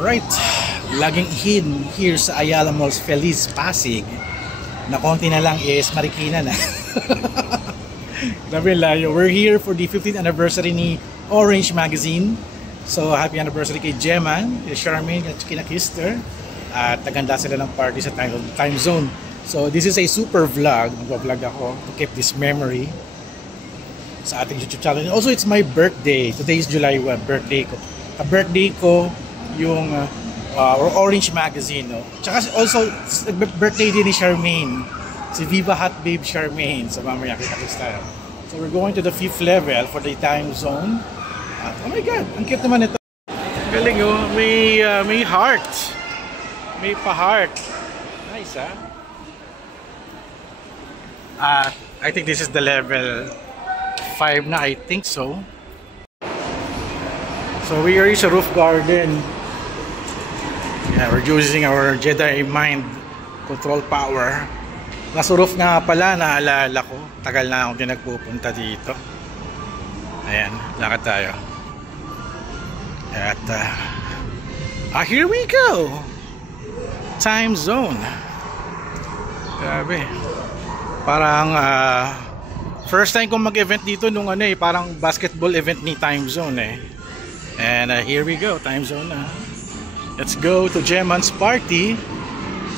Right, laging hidden here sa Ayala Malls Feliz Pasig na konti na lang is Marikina na. Grabe layo. We're here for the 15th anniversary ni Orange Magazine. So happy anniversary kay Jeman, kay Charmaine, at kina Kister. At naganda sila ng party sa time zone. So this is a super vlog. Mag-vlog ako to keep this memory sa ating YouTube channel. Also, it's my birthday. Today is July 1, birthday ko. Ka-birthday ko yung Orange Magazine, no? Tsaka also birthday din ni Charmaine, si Viva Hot Babe Charmaine. So mamaya kita-kits tayo. So we're going to the 5th level for the time zone. At oh my god, ang cute naman ito. Galing, oh, may heart, may pa-heart. Nice, ah. I think this is the level 5 na, I think so. So we are in sa roof garden. Yeah, we're using our Jedi mind control power. Nasa roof nga pala, naalala ko. Tagal na akong nagpupunta dito. Ayan, lakad tayo. At here we go. Time zone. Grabe. Parang first time kong mag-event dito nung ano eh, parang basketball event ni Time Zone eh. And here we go, Time Zone na. Let's go to Jeman's party.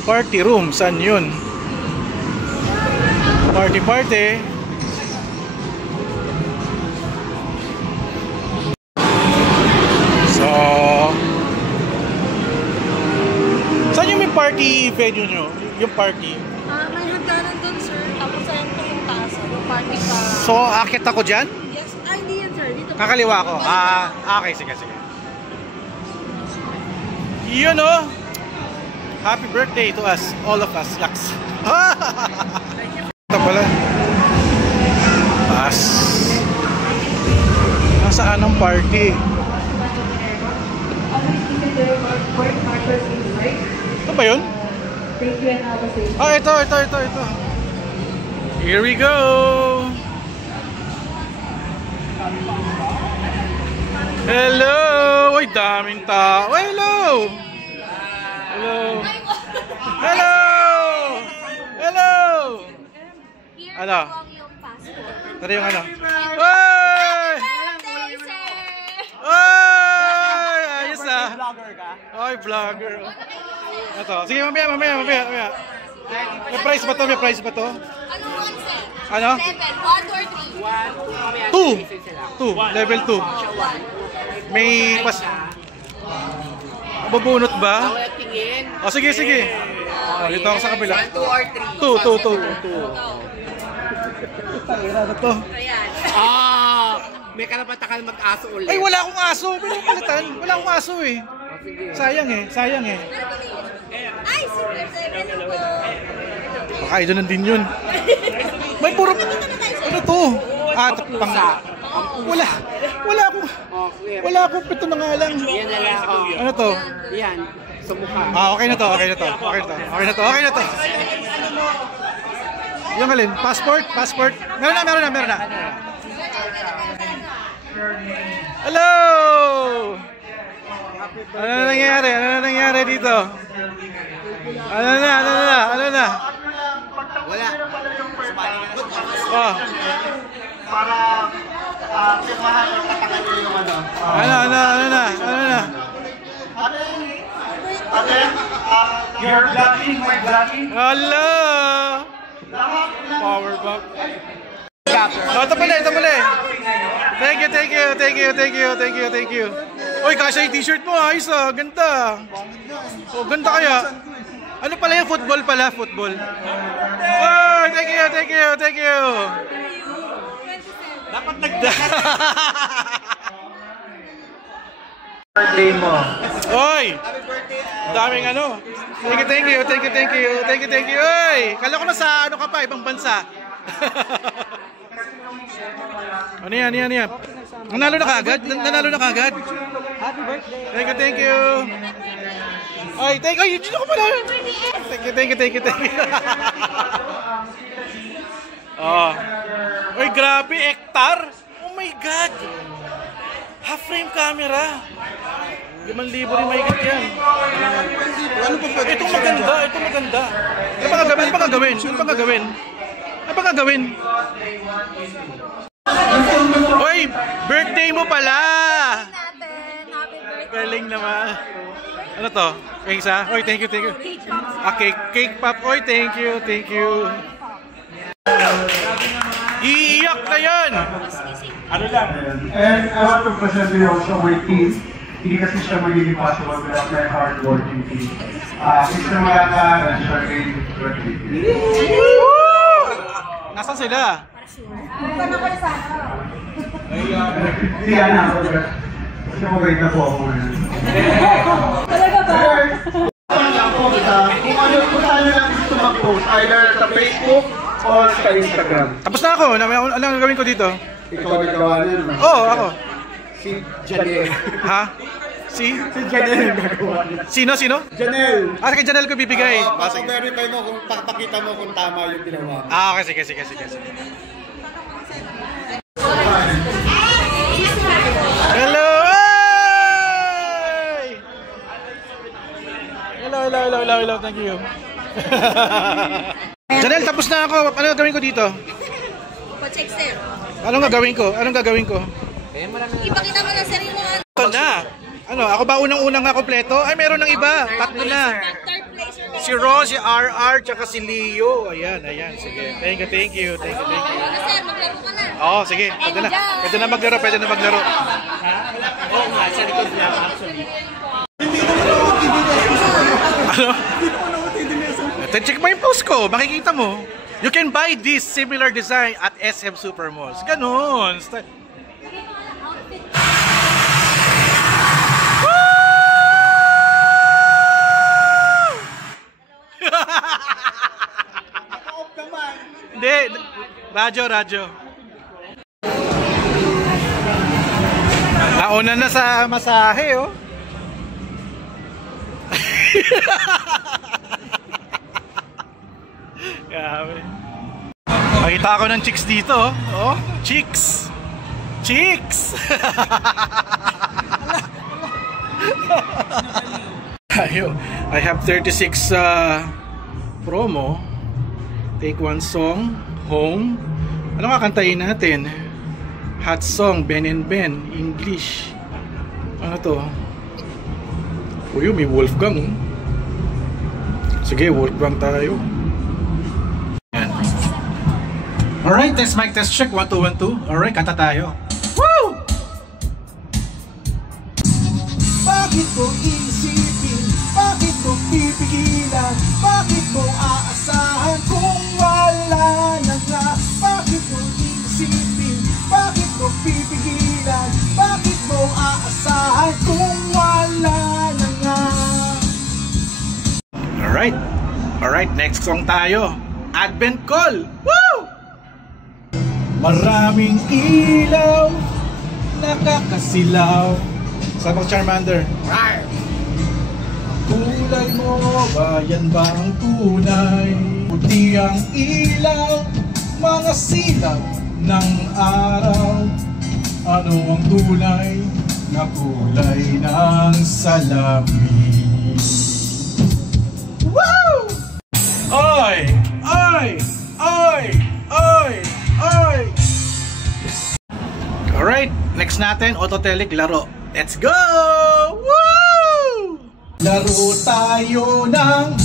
Party room, saan yun? Party party. So saan yung may party venue nyo? Yung party? May hagdanan doon, sir. Tapos saan po yung taas? Yung party ka. So akit ako dyan? Yes. Ay, hindi yan, sir. Dito Kakaliwa ako. Okay, sige, sige. Yun, oh. Happy birthday to us, all of us, Lux. Ito pala. Pas. Nasaan ang party? Ito ba yun? Ito. Here we go. Hello! Uy, daming tao. Hello! Hello! Hello! Hello! Ano? Tara yung ano? Uy! Uy! Ayos ah! Uy, vlogger. Ito. Sige, mamaya. May price ba to? Anong concept? Ano? 7, 1 or 3? 2. Level 2. May pas... Mabubunot ba? O, sige. O, dito ako sa kabila. 1, 2 or 3? 2. Ano to? May karapatan ka mag-aso ulit. Ay, wala akong aso. Pinapalitan. Wala akong aso eh. Sayang eh. Ay, super 7 po. Baka idonan din yun. May puro... Ano to? Pang... Wala akong pito na nga lang. Yan na lang. Ano to? Yan. Sa mukha. Okay na to. Yung alin? Passport? Meron na. Hello! Ano na nangyari dito? Ano na? Wala. Oh. Para pirmahan o katakan nyo yung ano. Ano na? Ate, you're vlogging, my vlogging. Hello! Power bank. Ito pala eh. Thank you. Uy, kasha yung t-shirt mo, ayos ah, ganda. Oh, ganda kaya. Ano pala yung football? Oh, thank you. Dapat birthday mo. Oy! Daming ano. Thank you. Oy! Kala ko na sa ano ka pa, ibang bansa. Ano yan? Nanalo na kagad? Happy birthday. Thank you. Ay, dito ko pala. Thank you. Oh. Uy, grabe, hectare. Oh my God. Half frame camera. 5,000 rin mahigit yan. Ano pa pwede? Ito maganda, ito maganda. Ano pa gagawin? Ano pa gagawin? Ano pa gagawin? Ano pa gagawin? Oy, birthday mo pala! Natin, happy birthday. Galing naman. Ano to? Yung isa? Oy, thank you, thank you. Cake pops. Ah, cake pop. Oy, thank you, thank you. Iiyak na yan! And I want to present to you also my team. Hindi kasi siya magiging possible without my hard-working team. Mr. Malaka and Charmaine. Nasaan sila? Hindi yan ako. Kasi mabait na po ako ngayon. Talaga ba? Kung saan nyo lang gusto mag-post, either sa Facebook or sa Instagram. Tapos na ako. Ano gagawin ko dito? Ikaw nagawa niya naman. Oo, ako. Si Janelle. Ha? Si Janelle nagawa niya. Sino? Janelle! Ah, kay Janelle ko bibigay. Verify mo kung pakita mo kung tama yung ginawa. Ah, okay, sige. Hello! Hey! Hello, thank you. Janelle, tapos na ako. Ano gagawin ko dito? Pa-check sir. Anong gagawin ko? Ipakita mo na sir yung mga Ito na. Ano, ako ba unang-unang nga kompleto? Ay, meron ng iba. Tatlo na. third place. Si Ron, si RR, tsaka si Leo. Ayan. Sige. Thank you. Ano sir, maglaro ka na. Oo, sige. Pwede na maglaro. Oo nga, sa likod niya actually. Ano? Check mo yung post ko. Makikita mo. You can buy this similar design at SM Supermalls. Ganon. Hindi. Radyo. Nauna na sa masahe, oh. Grabe. Makita ako ng chicks dito, oh. Chicks. I have 36 promo. Take one song, home. Ano kakantayin natin? Hot song, Ben and Ben, English. Ano to? Uy, may Wolfgang. Sige, Wolfgang tayo. Yan. Alright, test mic, test check. 1, 2, 1, 2. Alright, kanta tayo. Woo! Bakit mo iisipin? Bakit mo pipigilan? Bakit mo aasahan kung wala na nga? Bakit mo iisipin? Bakit mo pipigilan? Bakit mo aasahan kung wala na nga? Alright, next song tayo. Advent Call. Woo! Maraming ilaw, nakakasilaw. Saan mo, Charmander? Kulay mo ba yan ba ang tunay? Puti ang ilaw, mga silaw ng araw. Ano ang tunay na kulay ng salamin? Woo! Oy! Alright, next natin, Autotelic laro. Let's go! Woo! Laro tayo ng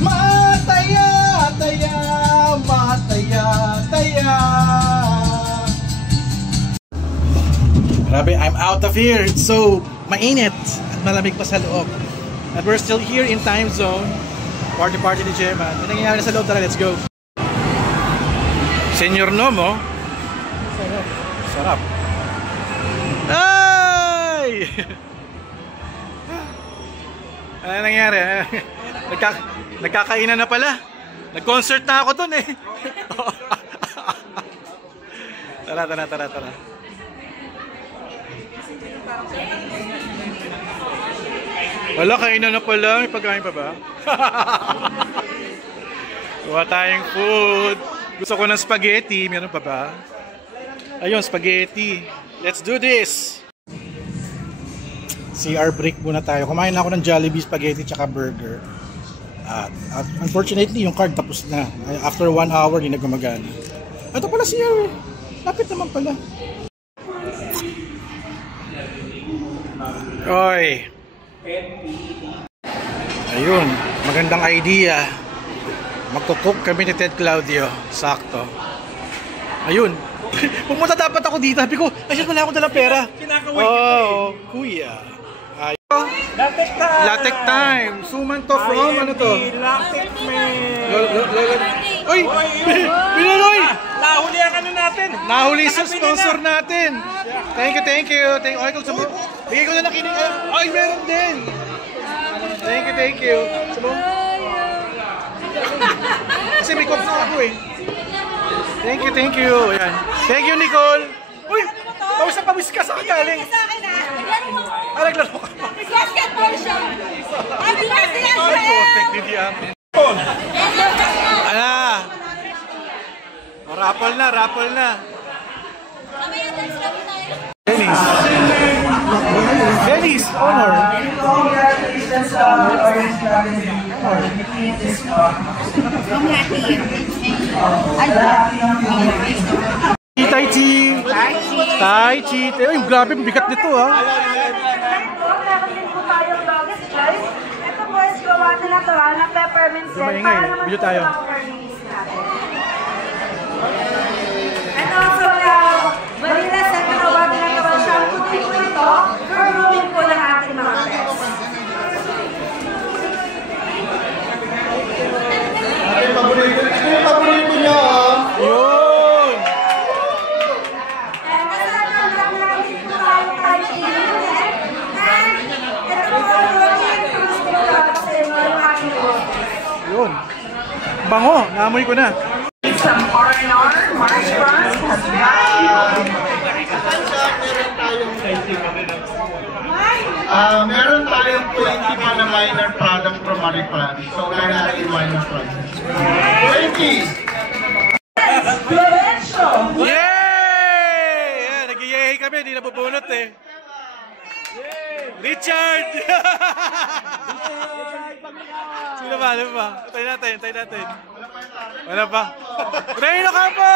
mataya-taya, mataya-taya. Grabe, I'm out of here. It's so mainit at malamig pa sa loob. And we're still here in time zone. Party ni Gemma. Ano nangyayari sa loob? Tara, let's go. Senyor Nomo. Sarap. Ay! Ano nangyari? Nagkakainan na pala. Nag-concert na ako dun eh. Tara. Wala, kainan na pala. May pagkain pa ba? Kuha tayong food. Gusto ko ng spaghetti. Meron pa ba? Ayun, spaghetti. Let's do this! CR break muna tayo. Kumain na ako ng Jollibee spaghetti tsaka burger. At unfortunately, yung card tapos na. After 1 hour, di nagmamagana. Ito pala CR eh. Lapit naman pala. Oy. Ayun, magandang idea. Magko-cook kami ni Ted Claudio. Sakto. Ayun. Pumunta dapat ako dito. Sabi ko, ay wala akong dalang pera. Oh, kuya. Latek time! Latek time! Suman to from ano to? Latek man! Uy! Pinaloy! Nahuli ang ano natin! Nahuli sa sponsor natin! Thank you, thank you! Okay, kung sabon. Bigay ko na lang kinig. Ay, meron din! Thank you! Sabon. Kasi may cops na ako eh. Thank you! Ayan. Thank you, Nicole! Uy! Pawis na pawis ka sa galing! Naglaro ka pa! Basketball siya! Happy birthday, Angel! Ala! Rapol na! Mamaya dance kami tayo. Dennis! Honor! Tai Chi! Ay, grabe, bigat nito ha! Ito po is gawa na natural na peppermint scent. Maingay, video tayo. And also, vanilla scent na gawa na natural. Shampoo din po ito. Grooming po ng ating mga pets. Yung paborito niya, Yun! And kasama lang natin po tayo kay Ian. And ito po yung fruits po kasi yung aking Yun! Bango! Naamoy ko na! some R&R, Marsh Bronze, has Meron tayong 20 pa na minor product from Mariplan. So, kaya natin yung minor product. 20! Yay! Yan, nag-yay kami, hindi nabubunot eh. Richard! Sino ba? Ano ba? Tayo natin. Wala pa. Reyno Campo!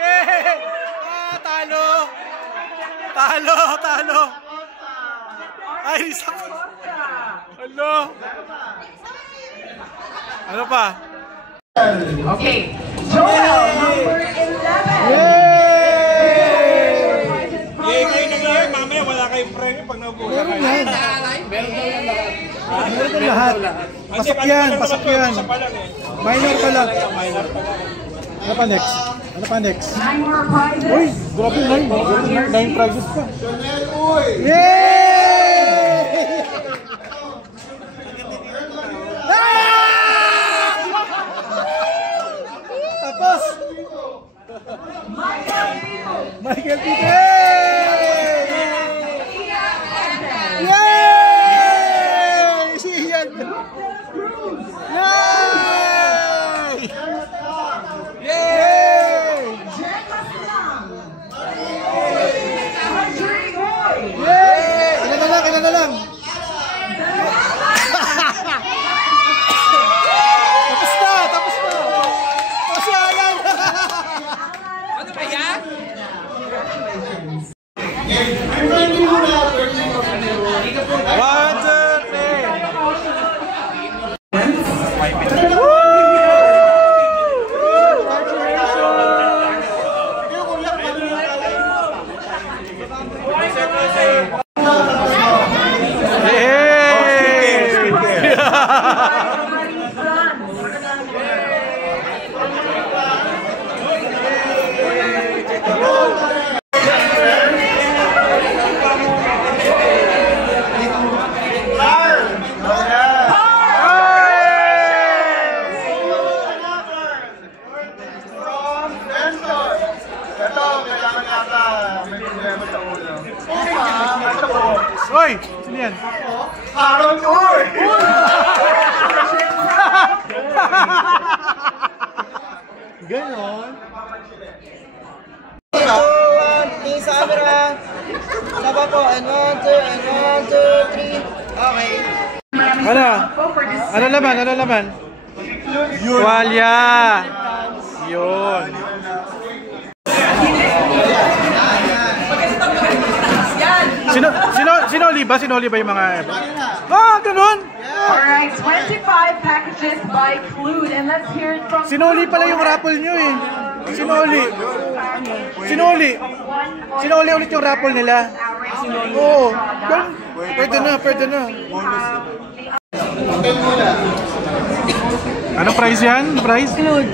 Yay! Talo! Ay, isa ko. Ano pa? Okay. Joel, number 11. Kayo nag-iay, mamaya wala kayong premyo pag naubusan kayo. Meron lahat. Pasok yan. Minor pa lang. Ano pa next? 9 more prizes. Uy, grabe 9 prizes pa. Yay! Tapos! Michael Peter! Yay! Si Ian! Yay! Yay! Yay! Ilan na lang? Tapos na! Kasi ayan! Ano ba yan? One, two, three. Hoy! Sino yan? Aaron Uy! Ganon. Tingin sa camera. Saba po. And 1, 2, and 1, Ano? Ano laman? Ano laman? Tuwalya. Yun. Sinoli ba? Sinoli ba yung mga... Ah, ganun! Alright, 25 packages by Clued, and let's hear it from... Sinoli pala yung raffle nyo eh. Sinoli. Sinoli. Sinoli ulit yung raffle nila. Oo. Pwede na, pwede na. Anong price yan? Price? Clued.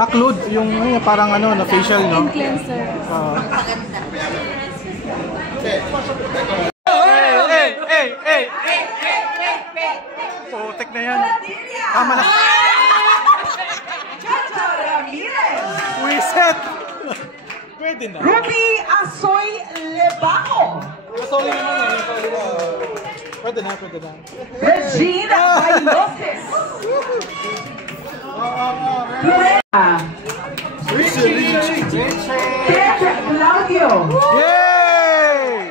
Ah, Clued. Yung parang ano, na facial, no? Cleanser. Putek na yan. Tama na. Chacha Ramirez. Wiset. Pwede na. Ruby Asoy Lebaco. Pwede na, pwede na. Regina Bailotes. Pedro Claudio. Yay!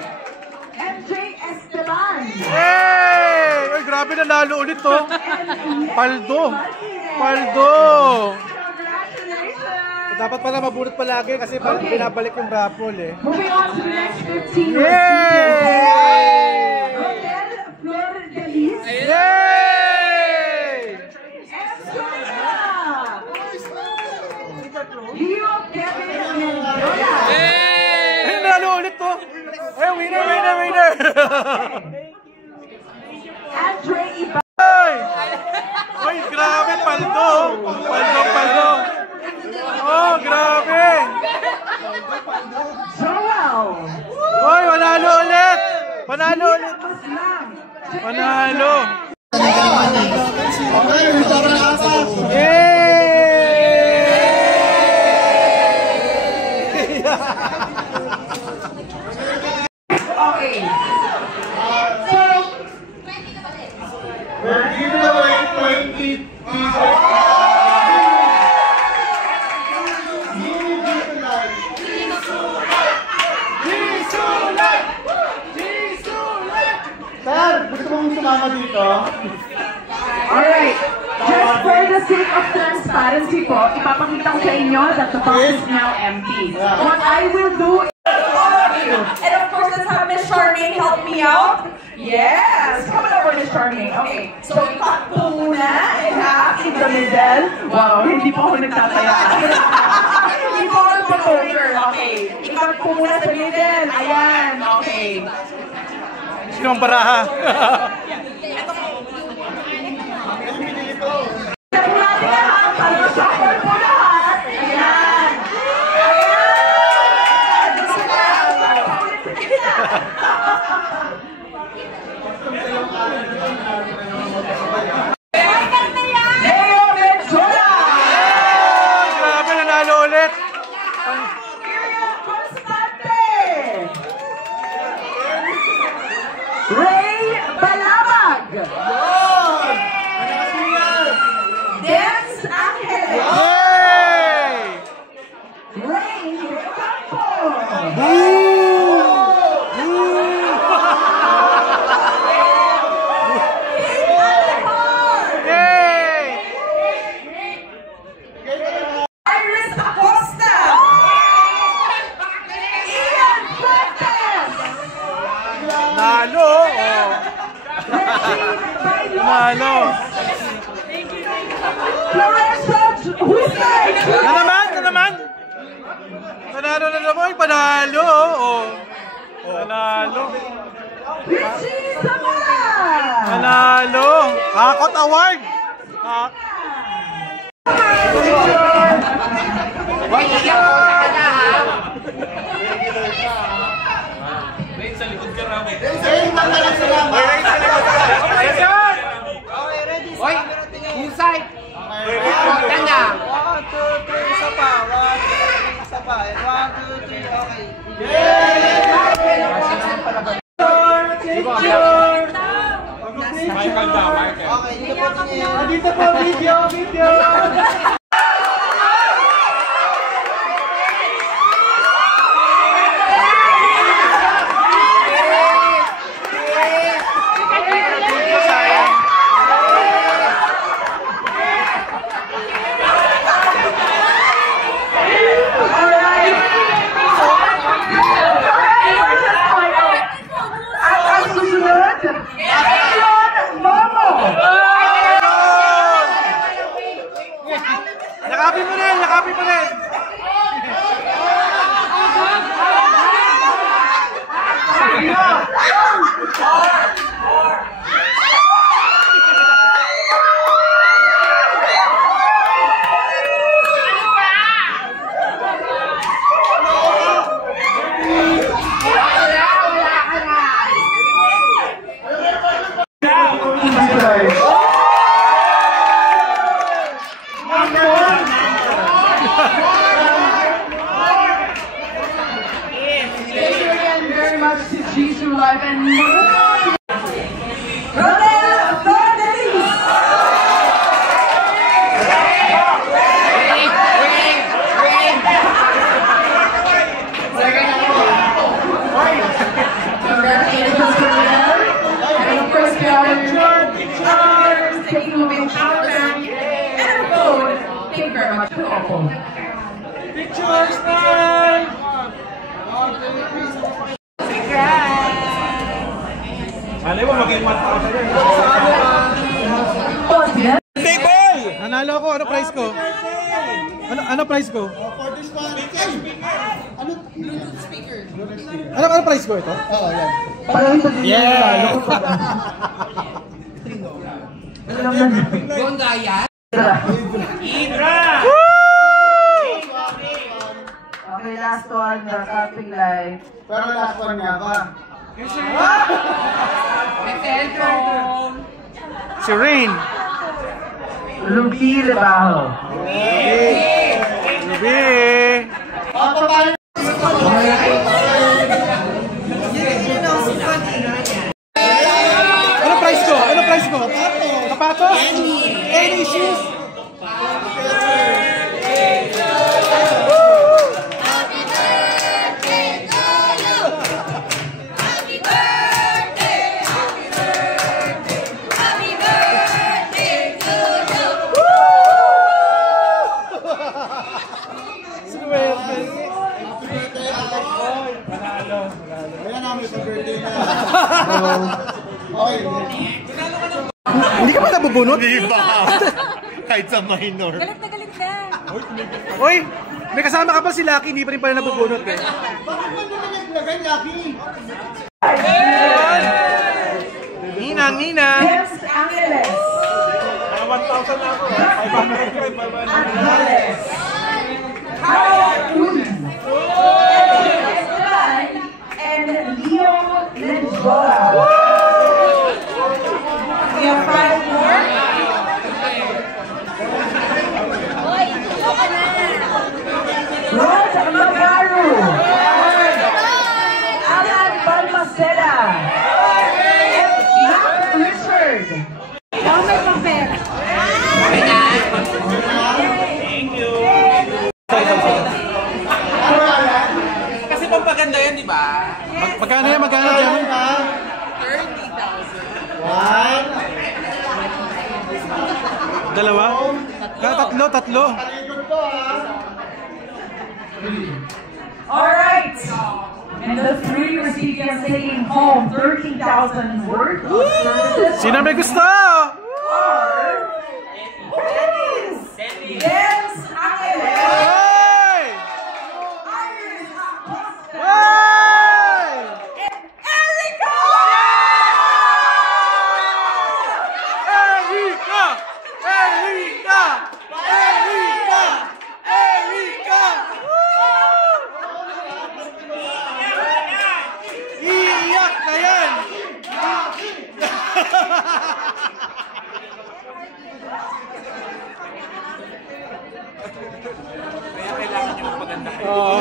MJ Esteban. Yay! Ay, grabe na lalo ulit to. Paldo. Paldo. Congratulations. Dapat pala mabunot palagi kasi binabalik yung raffle eh. Moving on to the next 15. Yay! Rodel Flor Delis. Yay! Estrella. Leo Kevin Mendoza. Ay, lalo ulit to. Ay, winner, winner, winner. Andre Iba. Ay! Ay, grabe, paldo. Paldo, paldo. Oh, grabe. Joel. Oy, panalo ulit. Panalo ulit. Panalo. Okay. So, We're giving away 20 pieces. Sir, gusto mong sumama dito? alright. Just for the sake of transparency po, ipapakita ko sa inyo that the box is now empty. What I will do is all of you. And of course, let's have Miss Charmaine help me out. Yes! Come on over, Miss Charmaine. Okay, so i-cut po muna in half in the middle. Wow, hindi po ako nagtataya. Hindi po ako nagpa-poker. Okay, i-cut po muna sa middle. Ayan, okay. Sino ang baraha? Grabe, nanalo ulit. Ray Balabag. Dance Angeles. Yay! Ray Campo. Yay! Iris Acosta. Ian Fuentes. Nalo! Oh. Regine Bailon. Nalo! Clarissa Husay. Na naman? Na naman? Panalo na naman. Panalo! Oh. Panalo! Richie Zamora. Panalo! Hakot Award! Ah. Inside! Tanda! 1, 2, 3, isa pa. 1, 2, 3, isa pa. 1, 2, 3, okay. Michael daw, Michael. Okay, dito po tingin. Dito po, video, video. happy pa rin! Live and Rodel Tordelis. Congratulations for Rodel. And of course, we are taking away power bank and a phone. Thank you very much to Oppo. Pictures time! Ano mo maging 1,000 yan? Table! Nanalo ako. Ano price ko? Ano price ko? For this one, ano? Bluetooth speaker. Ano price ko ito? Oo, yan. Yeah! Gongga yan? Idra! Okay, last one, the camping light. Pero last one nga ba? May cellphone. Si Rain. Ruby Lebaho. Ruby! Ano price ko? Ano price ko? Kapatos? Any shoes? Ayan namin sa birthday na. Okay. Hindi ka ba nabubunot? Hindi ba? Kahit sa minor. Galit na galit na. Uy! May kasama ka pa si Lucky, hindi pa rin pala nabubunot eh. Bakit ba naman naglagay, Lucky? Ninang! Yes, Angeles. 1,000 na ako. 500. Angeles. Howard and Leo Lenzola. We have 5 more. Rose Magaru. Alan Balmaceda. Matt Richard. Ikaw may papel. Kasi pampaganda yan, di ba? Magkano yan? Magkano dyan? 30,000. Dalawa? Tatlo. Alright. And the 3 recipients taking home 13,000 worth of services. Sino may gusto? Yes, Angeles. Hey! Iris Acosta. Hey! And Erica. Iiyak na yan! Kaya kailangan nyo magpaganda kayo. Oo.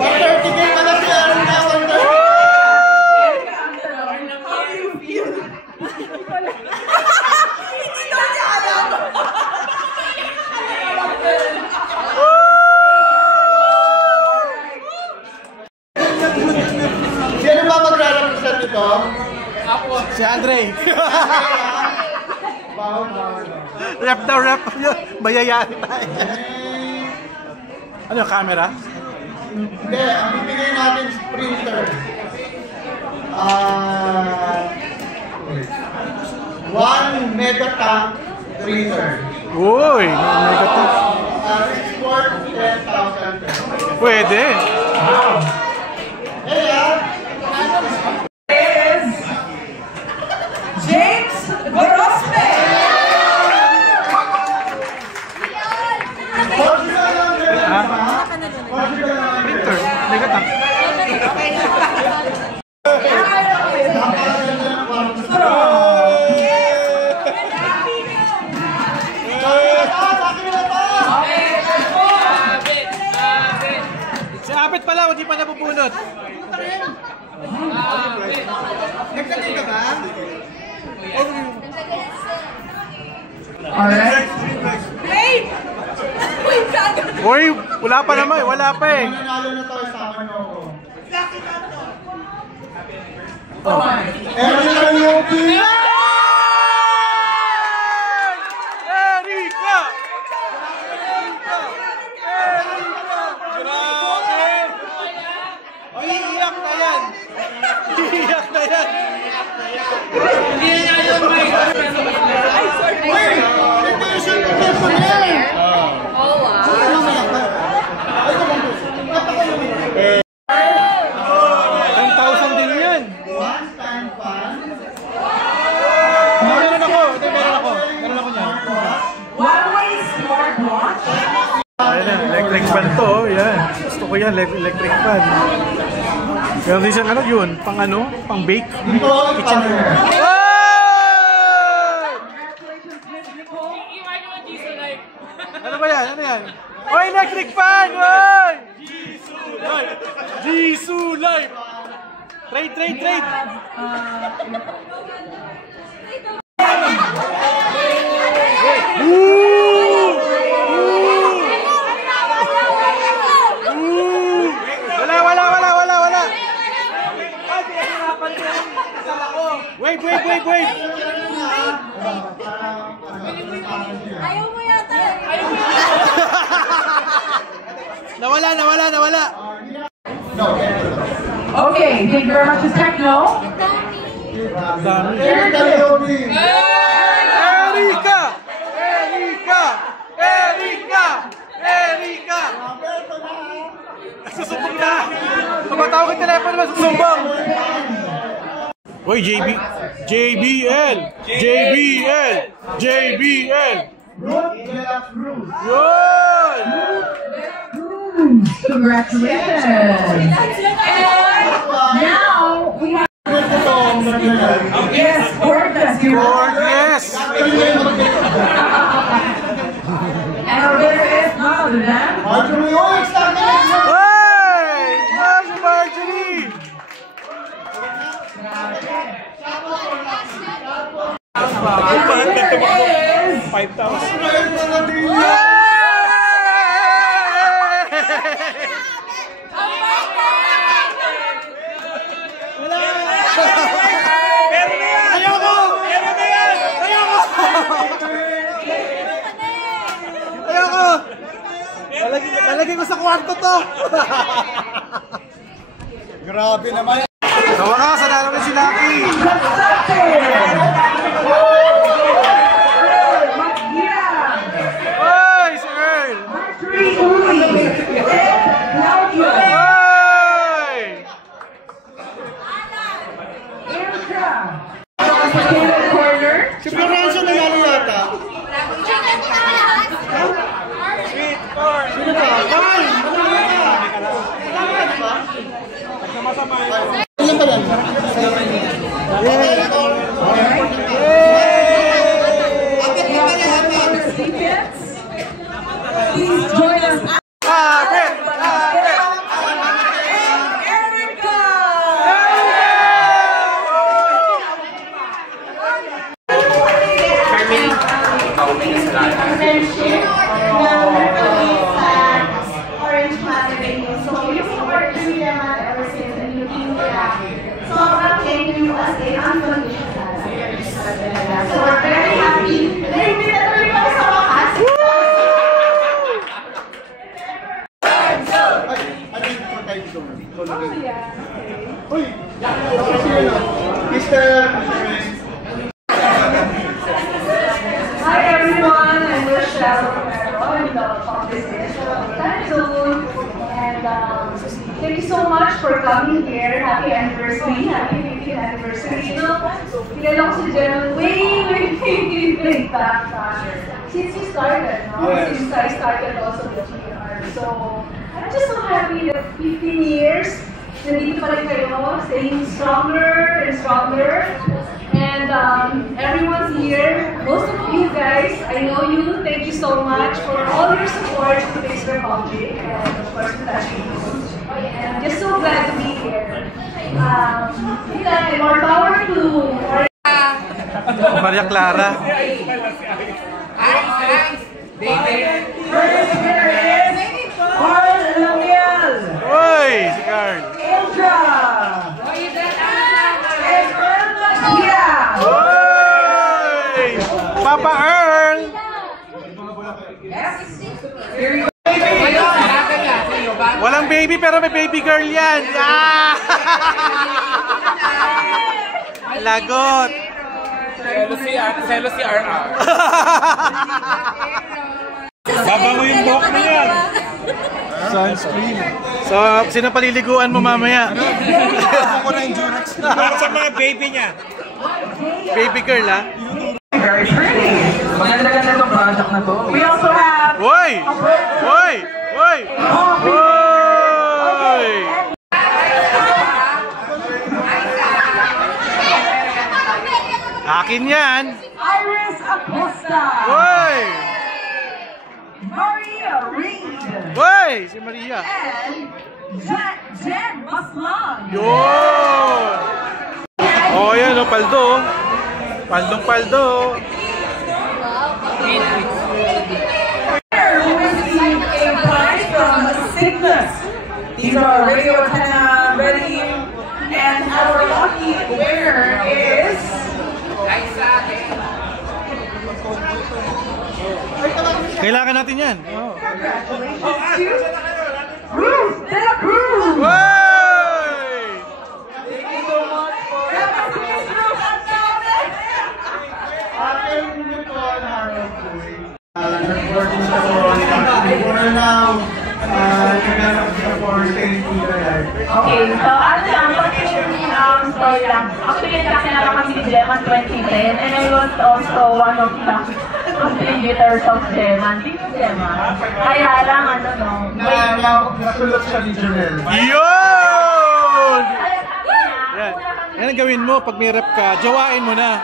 Pag 30K ka na siya, ano na 130? Erica ang tanong, how do you feel? Hindi daw niya alam. Sino ba magre-represent ito? Si Andre. Rap daw, rap. Mayayari tayo. Ano, camera? Hindi, ang bibigay natin is printer. One mega tank freezer. Uy, mega tank. It's worth 10,000 pesos. Pwede. Is James Gorospe. Printer, mega tank. Si Abet pala, hindi pa napupulot. Nagkating ka ba? Alright. Uy, wala pa naman, wala pa eh. Nanalo na to, isama niyo ako. Oh. Erika UP! Erika! Grabe! Iiyak na yan! Iiyak na yan! Ito yung shit ng telephone niya eh! Oh, wow. 10,000 din yan! One-time fund. Meron ako! Ito meron ako! Meron ako niyan. Huawei smartwatch. Ayan na, electric fan to, oh, yan. Gusto ko yan, electric fan. Meron din siyang ano yun, pang ano, pang bake. Kitchen. Ano ba yan? Ano yan? Oh, electric fan! Oy! Jisoo Life! Trade, trade, trade! Wala! Wait! Ayaw mo yata. Nawala! Okay, thank you very much, Mr. Techno. Erika UP! Erika! Susumbong na! Tumatawag yung telepono mo, susumbong! Uy, JBL! Root Deluxe Cruise. Yun! Congratulations. And now we have yes, gorgeous. Gorgeous! And there is none other than Marjorie Oix! Hey! Marjorie! is 5,000. Ayoko! Lalagay ko sa kwarto to! Grabe naman. Sa wakas, nanalo na si Lucky! Oy! Si Earl! Si Florencio nanalo yata. Sino ba? Ay! Ilan ba yan? Please join us. Abet! Erica! Orange Magazine. So yung work nila naman ever since the new team nila. Sobrang thank you as a unconditional. So we're very happy. Maybe na tuloy kami sa wakas. time zone. Oh, yeah. Okay. Uy! Mr. Hi everyone, I'm Rochelle Romero. I'm the publicist of Time Zone. And thank you so much for coming here. Happy anniversary, happy 50th anniversary. You know, kilala ko si Jen way back since you started, no? Yes. Since I started also the PR. So, I'm just so happy that 15 years, nandito pa rin kayo, staying stronger and stronger. And everyone's here, most of you guys, I know you, thank you so much for all your support to Face Republic and of course to Touching News. And I'm just so glad to be here. More power to Maria Clara. Carl Lamiel! Uy, si Carl. Indra! And Earl Magia! Uy! Papa Earl! Walang baby pero may baby girl yan. Ah! Lagot. Selo si RR. Baba mo yung buhok na yan. Sunscreen. So, sino paliliguan mo mamaya? Ako na yung Durex. Sa mga baby niya. Baby girl, ha? Very pretty! Maganda-ganda itong project na to. We also have... Woy! Woy! Woy! Woy! Akin yan! Iris Acosta! Woy! Maria Reed! Woy! Si Maria. And Jen Maslan! Yun! Oh, yan o, paldo. Paldong paldo. Who received a prize from Cygnus. These are radio antenna ready, and our lucky winner is Kailangan natin yan. Oh. congratulations to Ruth De La Cruz. Woy! Thank you so much for Nicole Harold Boy. Nag-working siya for now. Naghanap siya for staying in the life. Okay, so ano lang, pag story lang. Actually, kakilala kami ni Geman 2010 and I was also one of the contributors of Geman. Di ba Geman? Kaya lang, ano no. Nasulot siya ni Jonel. Yun! Yan. Yan ang gawin mo pag may rep ka, jawain mo na.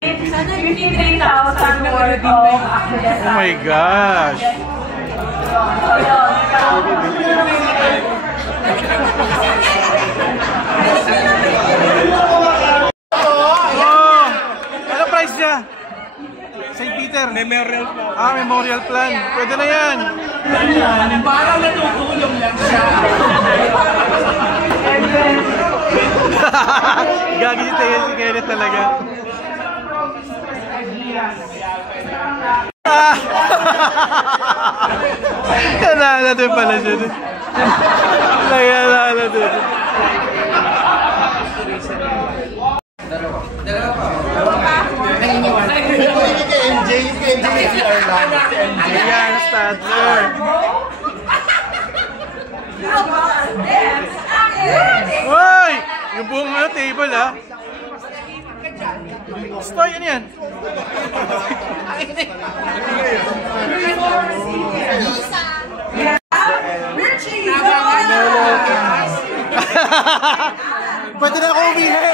53,000 worth of accident. Oh my gosh. Oh, ano price niya? St. Peter. Memorial po. Ah, memorial plan. Pwede na yan. Parang natutulong lang siya. Gagi si Tayo si Kenneth talaga. Nalala din pala siya. Nalala din. Ayan, Stadler. Hoy! Yung buong table, ha? Stoy, ano yan? Richie! Pwede na ako umihi!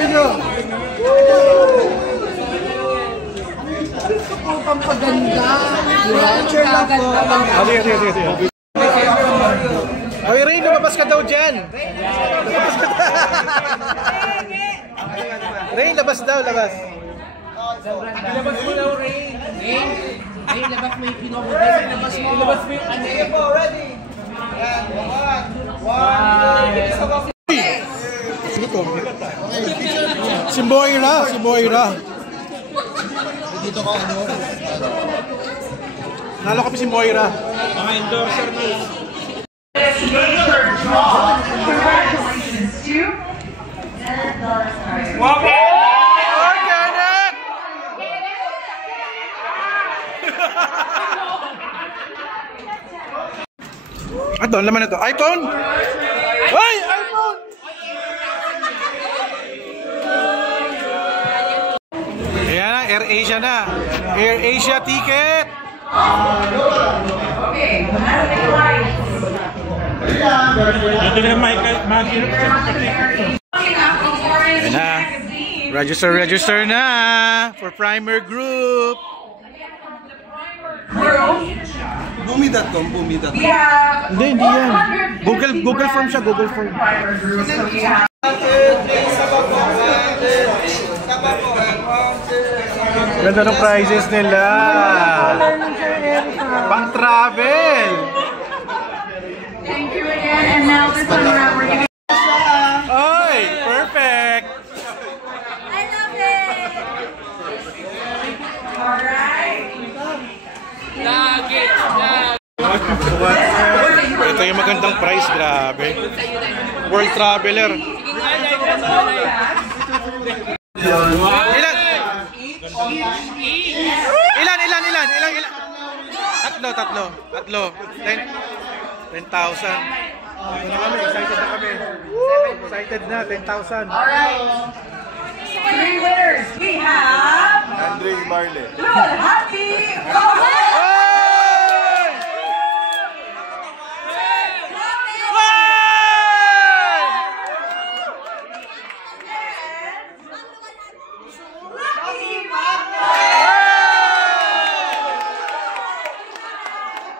Video! Pampaganda. Sige. Hoy, Ray, lumabas ka daw dyan. Lumabas ka daw. Ray, labas daw, labas. Ilabas mo daw, Ray. Ray, labas mo yung pinobodin. Ilabas mo yung ano. Si Moira, si Moira. Dito ka ano? Nalo kami si Moira. Mga endorser na. Congratulations to Ito, laman na to. iPhone! Ay! iPhone! Ayan na, Air Asia na. Air Asia ticket! Okay, Ito na Michael Maggie. Ayan na. Register na for Primer Group. Bumi.com, Bumi.com. Hindi yan. Google Form siya, Google Form. Ganda ng prices nila. Pang travel. Thank you again, and now this one we're giving. Oy, perfect. I love it! Alright. Ito yung magandang price, grabe. World Traveler. Ilan? Tatlo. 10,000. Ito na kami, excited na kami. Excited na, 10,000. Alright. 3 winners. We have Andre Marley. Good Happy.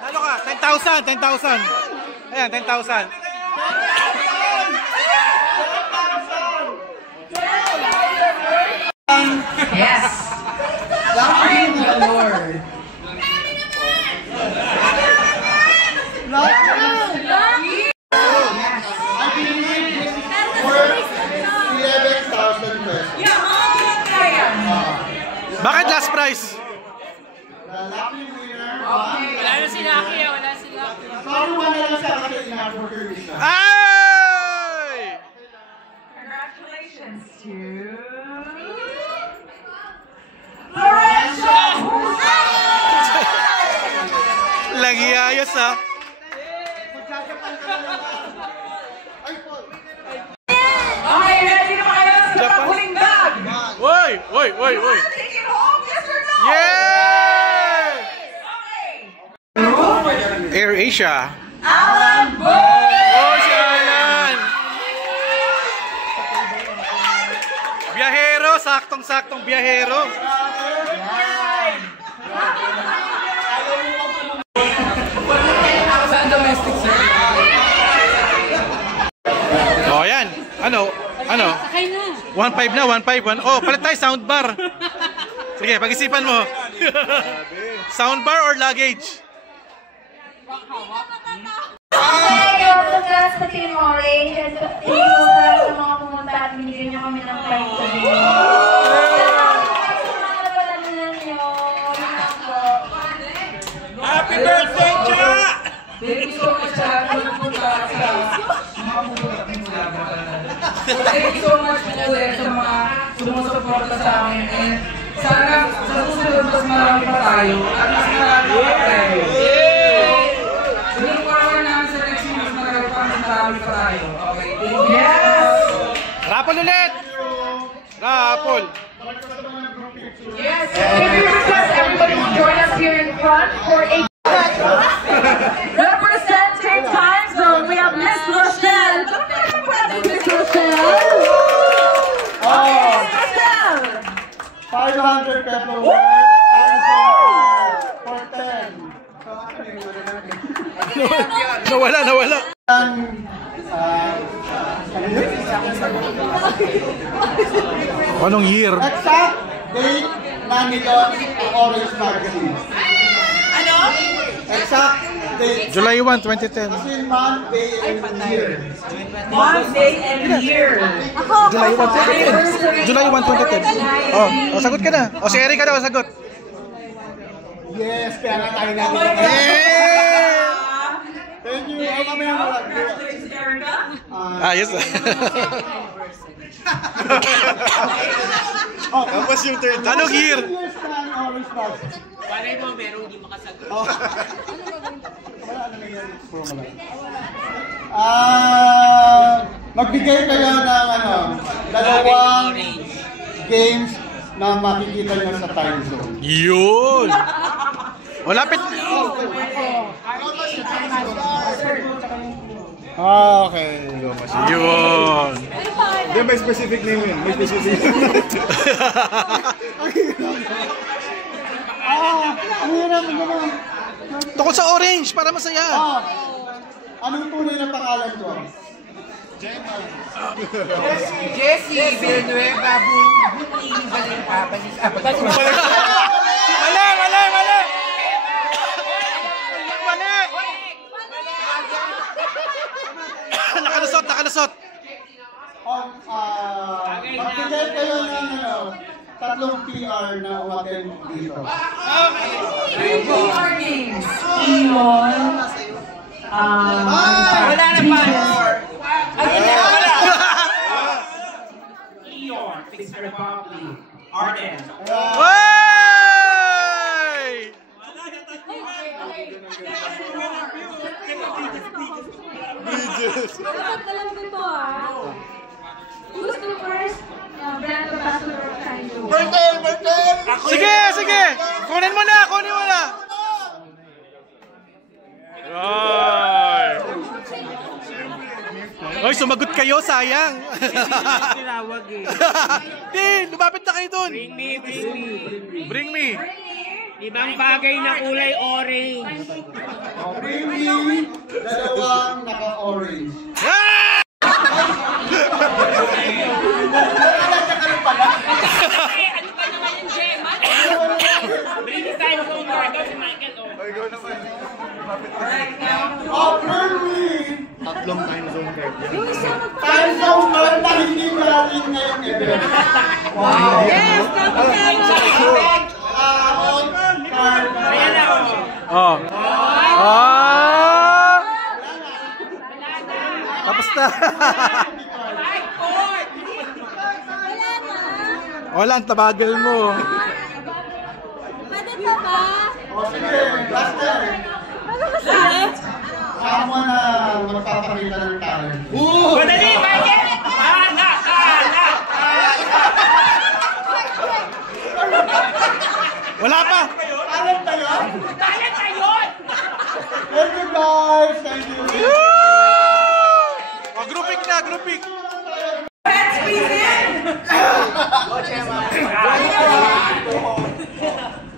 Ano ka? 10,000. Ayan, 10,000. Yes. Praise the Lord. Bakit last price? Wala na si Lucky, wala si Lucky. Ay! Congratulations to Lorenzo. Lagi ayos ha. Okay, ready na kayo sa paghuling bag? Woy! Take it home, yes or no? Yeah! Okay. Air Asia. Alan Bo! Oh, si Alan! Biyahero, saktong-saktong biyahero. Oh, yan. Ano? Sakay na. 1.5 na, 1.5. Oh, palit tayo soundbar. Sige, pag-isipan mo. Soundbar or luggage? Hey, congrats sa Team Orange. And thank you sa mga pumunta at binigyan niyo kami ng time today. Happy birthday, Cha! Thank you so much sa lahat ng pumunta sa mga pumunta. Thank you so much po ulit sa mga sumusuporta sa amin. And sana sa susunod mas marami pa tayo at mas marami pa tayo. Looking forward namin sa next year mas marami pa tayo. Okay, thank you. Yes! Rapol ulit! Rapol! Yes! If you request, everybody will join us here in front for a representing Time Zone. We have Miss Rochelle. Miss Rochelle. Okay, Miss Rochelle. 500 pesos for 10. Nawala. Anong year? Exact date na nito ang Orange Magazine. Ano? Exact date. July 1, 2010. Kasi month, day, and year. Month, day, and year. July 1, 2010. July 1, 2010. Oh, sagot ka na. O, si Erica daw, sagot. Yes, kaya nga tayo natin. Thank you. Mamaya mo lang. Congratulations, Erica. Yes. Tapos yung third. Anong year? Years na ang orange box. Palay mo, meron hindi makasagot. Wala na nangyari. Magbigay kayo ng dalawang games na makikita nyo sa time zone. Yun! O, lapit! Okay. Yun! Then may specific name yun. May specific name. Ang hirap naman. Tukol sa orange para masaya. Anong tunay na pangalan ko? Jessie Villanueva, Buti, Balis, Mali! Mali! Mali! Mali! Nakalusot! Nakalusot! Magbigay kayo ng tatlong PR na umaten dito. PR games. Iyon. Wala na pa. Eon, Fix Republic, Arden. Hey! Alam ko to Who's the first brand ambassador of Time Zone? Sige! Sige! Kunin mo na! Kunin mo na! Ay, sumagot kayo, sayang. Tinawag eh. Tin, lumapit na kayo dun. Bring me, bring me. Bring me. Ibang bagay na kulay orange. Bring me dalawang naka-orange. Ah! Ano ba naman yung Gemma? Bring me time zone na ito si Michael. Bring me! Tatlong time zone card. Time zone card na hindi natin ngayong event. Wow! Yes! Ayan ako. Oh. Tapos na. Wala, ang tabagal mo. Pwede pa ba? O sige, last time. Kamo na magpapakita ng talent. Madali, Michael! Wala pa. Talent na yun? Talent na yun! Thank you guys! Thank you! Oh, grouping na, grouping. Let's begin!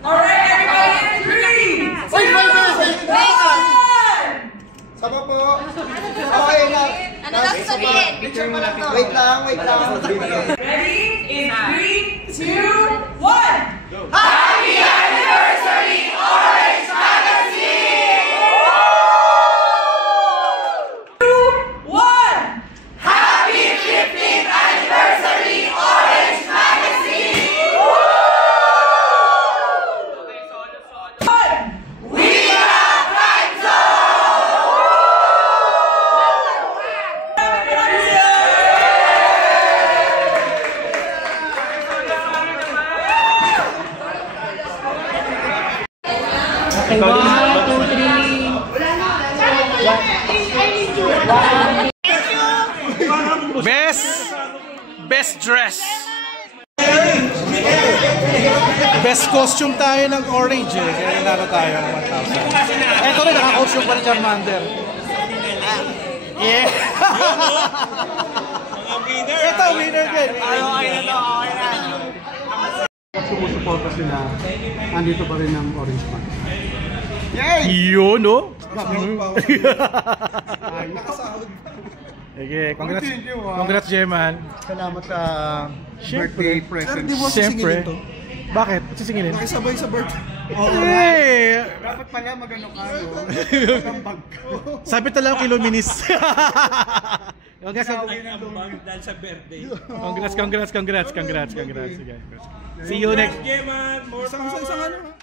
Alright, everybody in 3, 2, 1! Sama po! Okay na! Ano lang sabihin? Picture mo lang to. Wait lang. Ready? In 3, 2, 1! Happy anniversary, Orange Magazine! 2, 1! Happy 15th anniversary, Orange Magazine! We have Time Zone! Okay, 1, 2, 3. Best dress. Best costume tayo ng orange eh. Kaya nalo tayo ng 1,000. Eto rin, naka-costume pa ni Charmander. Yeah. Ito, winner din. Sumusuporta sila. Andito pa rin ang Orange Man. Yun, no? Nakasahod. Okay, congrats. Thank you, Congrats, Jeman. Salamat sa Siyempre. birthday present. Siyempre. Bakit? Sisingilin? Nakisabay sa birthday. Hey! dapat pala magano ka, no? Magambag ka. Sabi talaga kay Luminis. Congrats, Dahil sa birthday. congrats. See you next. Geman, more Isang power. ano,